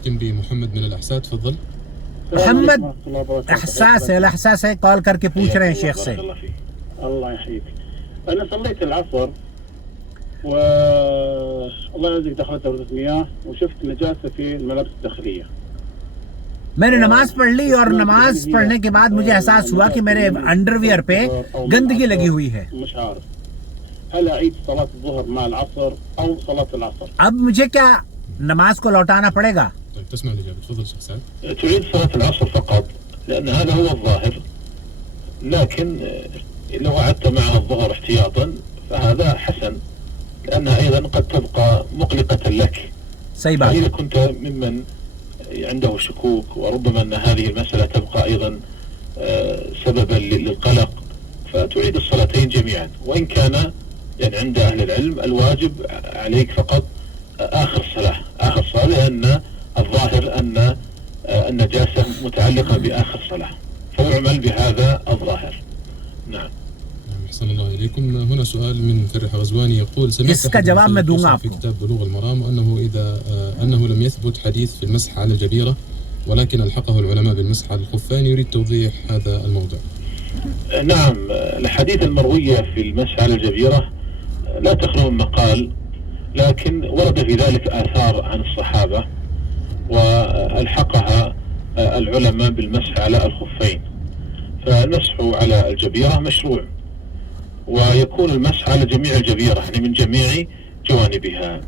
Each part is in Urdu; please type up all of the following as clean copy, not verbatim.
نختم بمحمد من الأحساء. تفضل. محمد احساس الاحساس ہے کال کر کے پوچھ رہے ہیں شیخ سے. الله يحييك. انا صليت العصر والله يرزقك دخلت دورة مياه وشفت نجاسة في الملابس الداخلية. میں نے نماز پڑھ لی اور نماز پڑھنے کے بعد مجھے احساس ہوا کہ میرے انڈر ویئر پہ گندگی لگی ہوئی ہے. مش عارف هل اعيد صلاة الظهر مع العصر او صلاة العصر. اب مجھے کیا نماز کو لوٹانا پڑے گا؟ طيب تسمع الإجابة. تفضل شيخ سعد. تعيد صلاة العصر فقط لأن هذا هو الظاهر، لكن لو عدت معها الظهر احتياطا فهذا حسن لأنها أيضا قد تبقى مقلقة لك. صحیح بات. فإذا كنت ممن عنده شكوك وربما أن هذه المسألة تبقى أيضا سببا للقلق فتعيد الصلاتين جميعا، وإن كان يعني عند أهل العلم الواجب عليك فقط آخر صلاة لأن الظاهر أن النجاسة متعلقة بآخر صلاة فيعمل بهذا الظاهر. نعم. أحسن الله إليكم. هنا سؤال من فرح غزواني يقول اس کا جواب میں دوں گا آپ في کو. كتاب بلوغ المرام أنه لم يثبت حديث في المسح على الجبيرة ولكن ألحقه العلماء بالمسح على الخفين، يريد توضيح هذا الموضوع. نعم، الحديث المروية في المسح على الجبيرة لا تخلو من مقال، لكن ورد في ذلك آثار عن الصحابة وألحقها العلماء بالمسح على الخفين، فالمسح على الجبيرة مشروع ويكون المسح على جميع الجبيرة يعني من جميع جوانبها.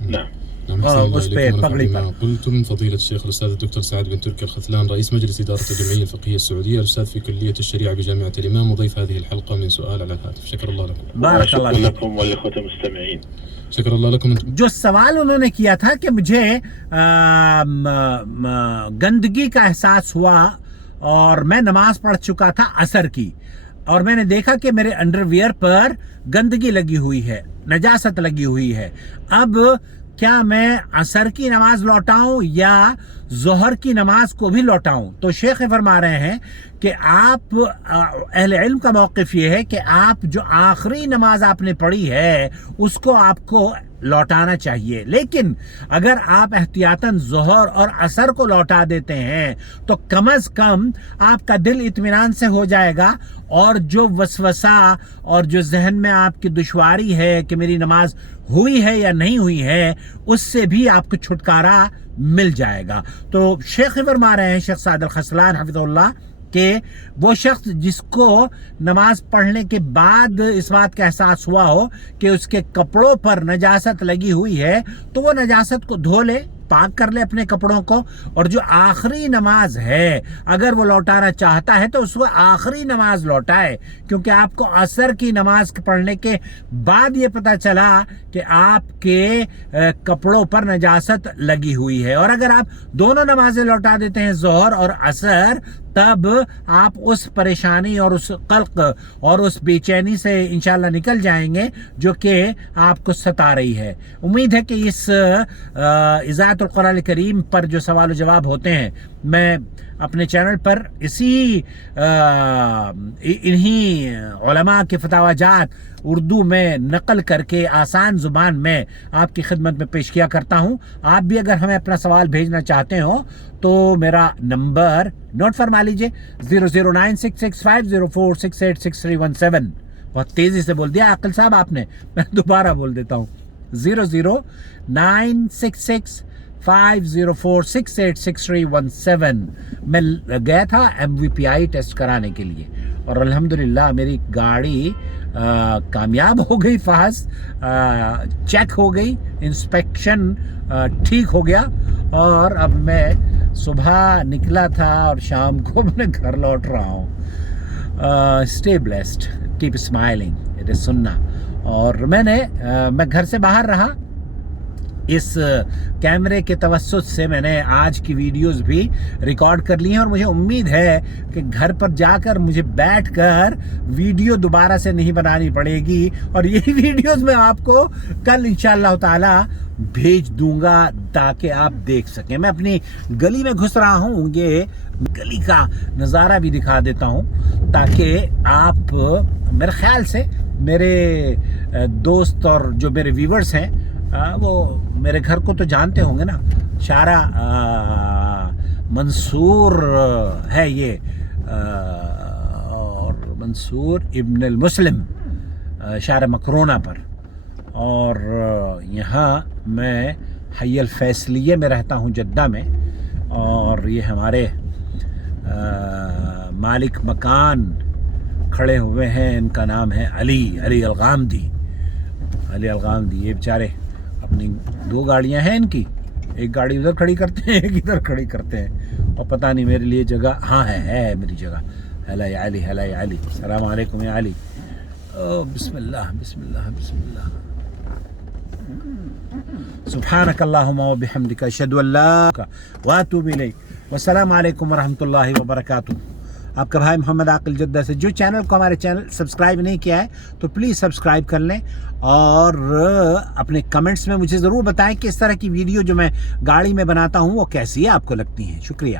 نعم. أحسن الله إليكم. ما قلتم فضيلة الشيخ الأستاذ الدكتور سعد بن تركي الخثلان رئيس مجلس إدارة الجمعية الفقهية السعودية، الأستاذ في كلية الشريعة بجامعة الإمام، وضيف هذه الحلقة من سؤال على الهاتف. شكر الله لكم. بارك الله شكرا لكم والإخوة المستمعين. شكر الله لكم. جو سوال انہوں نے کیا تھا کہ مجھے گندگی کا احساس ہوا اور میں نماز پڑھ چکا تھا عصر کی اور میں نے دیکھا کہ میرے انڈر ویئر پر گندگی لگی ہوئی ہے، نجاست لگی ہوئی ہے. اب کیا میں عصر کی نماز لوٹاؤں یا ظہر کی نماز کو بھی لوٹاؤں؟ تو شیخ فرما رہے ہیں کہ آپ اہل علم کا موقف یہ ہے کہ آپ جو آخری نماز آپ نے پڑھی ہے اس کو آپ کو لوٹانا چاہیے، لیکن اگر آپ احتیاطاً ظہر اور عصر کو لوٹا دیتے ہیں تو کم از کم آپ کا دل اطمینان سے ہو جائے گا اور جو وسوسہ اور جو ذہن میں آپ کی دشواری ہے کہ میری نماز ہوئی ہے یا نہیں ہوئی ہے اس سے بھی آپ کو چھٹکارا مل جائے گا. تو شیخ فرما رہے ہیں شیخ سعد الخثلان حفظہ اللہ کہ وہ شخص جس کو نماز پڑھنے کے بعد اس بات کا احساس ہوا ہو کہ اس کے کپڑوں پر نجاست لگی ہوئی ہے تو وہ نجاست کو دھو لے، پاک کر لے اپنے کپڑوں کو، اور جو آخری نماز ہے اگر وہ لوٹانا چاہتا ہے تو اس کو آخری نماز لوٹائے، کیونکہ آپ کو عصر کی نماز پڑھنے کے بعد یہ پتہ چلا کہ آپ کے کپڑوں پر نجاست لگی ہوئی ہے. اور اگر آپ دونوں نمازیں لوٹا دیتے ہیں ظہر اور عصر تب آپ اس پریشانی اور اس قلق اور اس بے چینی سے انشاءاللہ نکل جائیں گے جو کہ آپ کو ستا رہی ہے. امید ہے کہ اس اذاعت القرآن الکریم پر جو سوال و جواب ہوتے ہیں میں اپنے چینل پر انہی علماء کے فتاوی جات اردو میں نقل کر کے آسان زبان میں آپ کی خدمت میں پیش کیا کرتا ہوں. آپ بھی اگر ہمیں اپنا سوال بھیجنا چاہتے ہو تو میرا نمبر نوٹ فرما لیجئے 009665046863117. بہت تیزی سے بول دیا عاقل صاحب آپ نے، میں دوبارہ بول دیتا ہوں 009665046863117. میں گیا تھا MVPI ٹیسٹ کرانے کے لیے اور الحمدللہ میری گاڑی کامیاب ہو گئی، فحص چیک ہو گئی، انسپیکشن ٹھیک ہو گیا اور اب میں صبح نکلا تھا اور شام کو اپنے گھر لوٹ رہا ہوں. Stay blessed, keep smiling, it is سننا. اور میں گھر سے باہر رہا، اس کیمرے کے توسط سے میں نے آج کی ویڈیوز بھی ریکارڈ کر لی ہیں اور مجھے امید ہے کہ گھر پر جا کر مجھے بیٹھ کر ویڈیو دوبارہ سے نہیں بنانی پڑے گی اور یہی ویڈیوز میں آپ کو کل انشاءاللہ تعالی بھیج دوں گا تاکہ آپ دیکھ سکیں. میں اپنی گلی میں گھس رہا ہوں، یہ گلی کا نظارہ بھی دکھا دیتا ہوں تاکہ آپ میرے خیال سے میرے دوست اور جو میرے ویورز ہیں وہ میرے گھر کو تو جانتے ہوں گے نا. شارع منصور ہے یہ، اور منصور ابن المسلم شارع مکرونہ پر، اور یہاں میں حی الفیصلیہ میں رہتا ہوں جدہ میں، اور یہ ہمارے مالک مکان کھڑے ہوئے ہیں، ان کا نام ہے علی الغامدی، یہ بیچارے اپنی 2 گاڑیاں ہیں ان کی، ایک گاڑی ادھر کھڑی کرتے ہیں، ایک ادھر کھڑی کرتے ہیں، اور پتہ نہیں میرے لیے جگہ ہاں ہے میری جگہ. ہلا یا علی، ہلا یا علی، السلام علیکم یا علی. بسم اللہ بسم اللہ بسم اللہ. سبحانک اللہم و بحمدک، اشہد ان لا الہ الا انت واتوب الیک. والسلام علیکم ورحمۃ اللہ وبرکاتہ. آپ کا بھائی محمد عاقل جدہ سے. جو چینل کو ہمارے چینل سبسکرائب نہیں کیا ہے تو پلیز سبسکرائب کر لیں، اور اپنے کمنٹس میں مجھے ضرور بتائیں کہ اس طرح کی ویڈیو جو میں گاڑی میں بناتا ہوں وہ کیسی ہے، آپ کو لگتی ہیں. شکریہ.